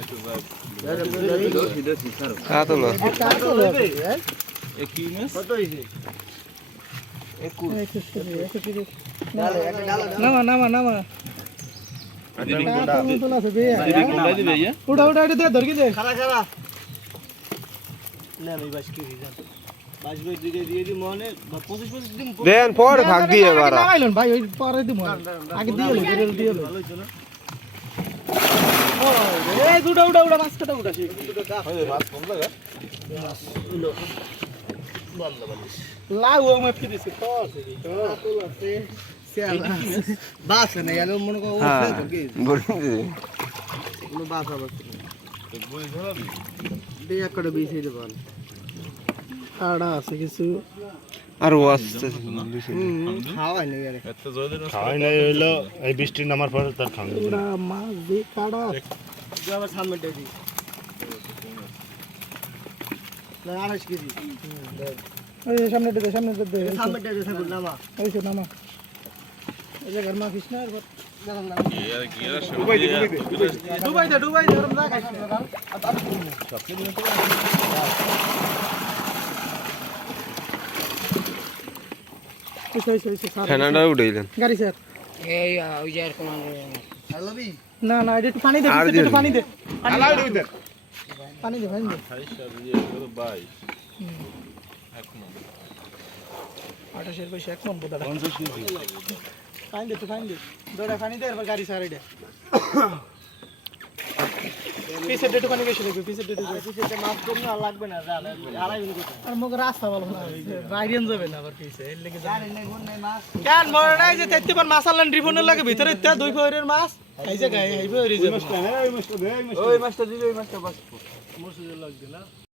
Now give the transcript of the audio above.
কাতল নামা নামা নামা উঠা উঠা দে ধরকি দে খারা খারা না আমি বাস কি রিজান বাস ভাই দিকে দিয়ে দি মনে 25 দিন দেন পরে ভাগ দিয়ে এবার নামাইলেন ভাই ওই পরে দি মনে আগে দিয়ে রেল দিয়ে ভালো হইছে না এই দুটা উড়া উড়া মাছ কাটা উড়াছি দুটো ওই মাছ কম লাগা বল লাউ ও মাছ কি দিছে তো আছে তো আছে সেলা বাস না গেল মনে কো ও ফেল কি গড়ি দে কোনো বাস হবে তো বই ধরাবি দে একটা বেশি দে বল আড়া আছে কিছু আর ও আসছে খাওয়াই নাই আরে এত জলদি খাওয়াই নাই হইলো এই বৃষ্টি নামার পরে তার খাওয়া পুরা মাছ দি কাড়া যাবার সামনে দেই না 28 কেজি ওই সামনে দে সামনে থাকুন নামা ওই সে নামা এই যে ঘর মা কৃষ্ণ আর ডুবাই দে ওরম না খাইছ না সবকে দিন তো ফেনাডা উড়াইলেন গাড়ি স্যার এই ওই যে আর কোন হ্যালোবি না না এটা পানি দে একটু পানি দে আলাই দে দে পানি দে 22 এখন 28 এর পয়সা এখন বোধহয় 50 কেজি পানি দে দড়া পানি দে এবার গাড়ি স্যার এটা পিছে ডেটু পানি গেছে দেখো পিছে মাছ কম না লাগবে না যা আড়াই মিনিট আর মগ রাস্তা ভালো না রাইডিয়ান যাবে না আবার পিছে এর লাগি জানি নাই কোন নাই মাছ কেন মরে নাই যে তেত্তিবার মাছ আনলেন রিফনের লাগে ভিতরে ইত্যা দুই ফয়ের মাছ এই যে গায় এই ফয়ের যাবে ওই মাছটা দিলে ওই মাছটা বাস মুরসিদের লাগবে না